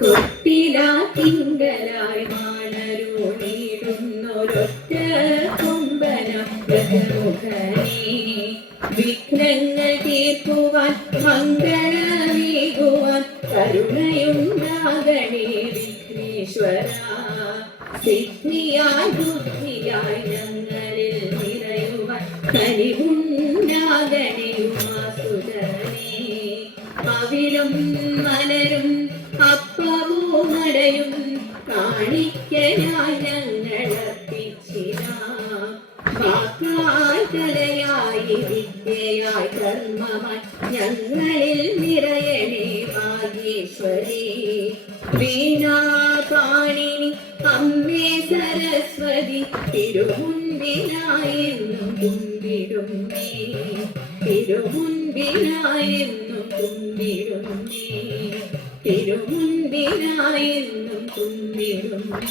കൊട്ടിലാത്തിങ്കലായി മാണരൂണിടുന്നൊരൊറ്റ കൊമ്പന പ്രമുഖനേ വിഘ്നങ്ങൾ തീർക്കുവാൻ മംഗളമേകുവാൻ കരുണയുണ്ടാകണേ വിഘ്നേശ്വര. സിദ്ധിയായി ബുദ്ധിയായി ഞങ്ങളിൽ നിറയുവാൻ കനിവുണ്ടാകണേ ഉമാസുരനേ. അവിലും മലരും അപ്പവും അടയും കാണിക്കനായി ഞങ്ങളർപ്പിച്ചിടാം വാക്കായി കലയായി വിദ്യയായി കർമ്മമായി ഞങ്ങളിൽ നിറയണേ ഭാഗേശ്വരി വീണാ പാണിനി അമ്മേ സരസ്വതി തിരുമുൻപിനായെന്നും കുമ്പിടുന്നേ. തിരുമുൻപിനായെന്നും കുമ്പിടുന്നേ. തിരുമുൻപിനായെന്നും കുമ്പിടുന്നേ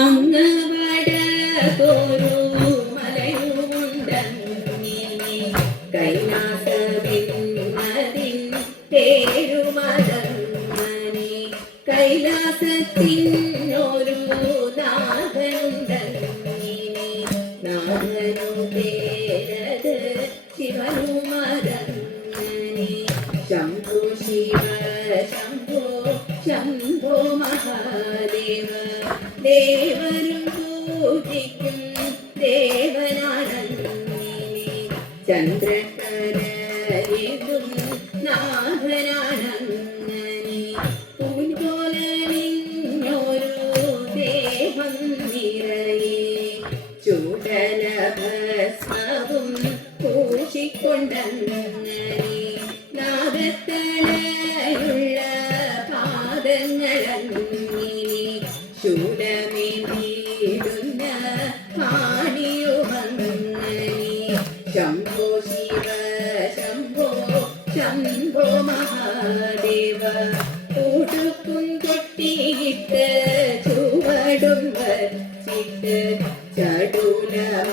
അങ്ങ് വടകൊരു മലയുമുണ്ടങ്ങിനെ കൈലാസമെന്നതിൻ പേരുമതങ്ങനെ കൈലാസത്തിനൊരു നാഥനുണ്ടങ്ങിനെ നാഥനു പേരത് ശിവനുമതങ്ങനെ മഹാദേവ ദേവനും പൂജിക്കും ദേവനാനന്ദിനി. ചന്ദ്രകരയും നാഥനാനന്ദനി. പൂൻകോലണിഞ്ഞൊരു ദേഹം നിറയെ. ചൂടലഭസ്മവും ഭസ്മവും നാദത്തളയുള്ള ശൂലമേന്തിടുന്ന പാണിയുമങ്ങനി ശംഭോ ശിവ ശംഭോ ശംഭോ മഹാദേവ. ഉടുക്കും കൊട്ടിയിട്ട് ചുവടും വച്ചിട്ട് ചടുലമായൊരു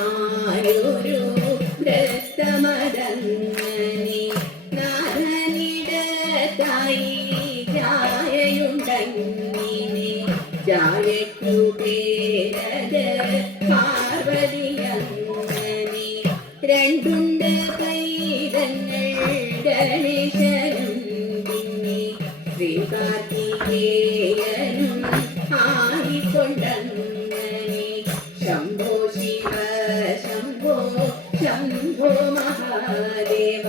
വ്രതമടങ്ങനി ജായക്കു പേരത് പാർവതിയങ്ങനെ രണ്ടുണ്ട് കൈതങ്ങൾ ഗണേശനും പിന്നെ ശ്രീകാർത്തികേയനും ആയിക്കൊണ്ടങ്ങനെ ശംഭോ ശിവ ശംഭോ ശംഭോ മഹാദേവ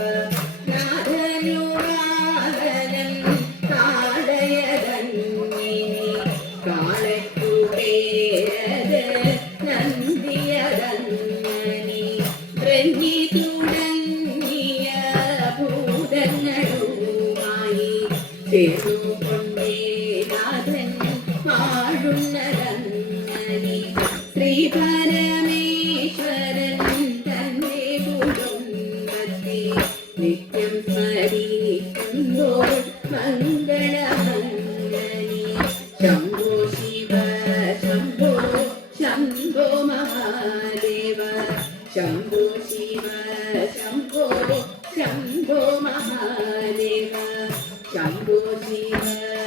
ചേർന്നുകൊണ്ടേ നാഥൻ പാടുന്നതന്നനി ശ്രീപരമേശ്വരൻ തന്നെ കുടുംബത്തെ നിത്യം സ്മരിക്കുമ്പോൾ മംഗളമംഗനി ശംഭോ ശിവ ശംഭോ ശംഭോ മഹാദേവ ശംഭോ Georgina.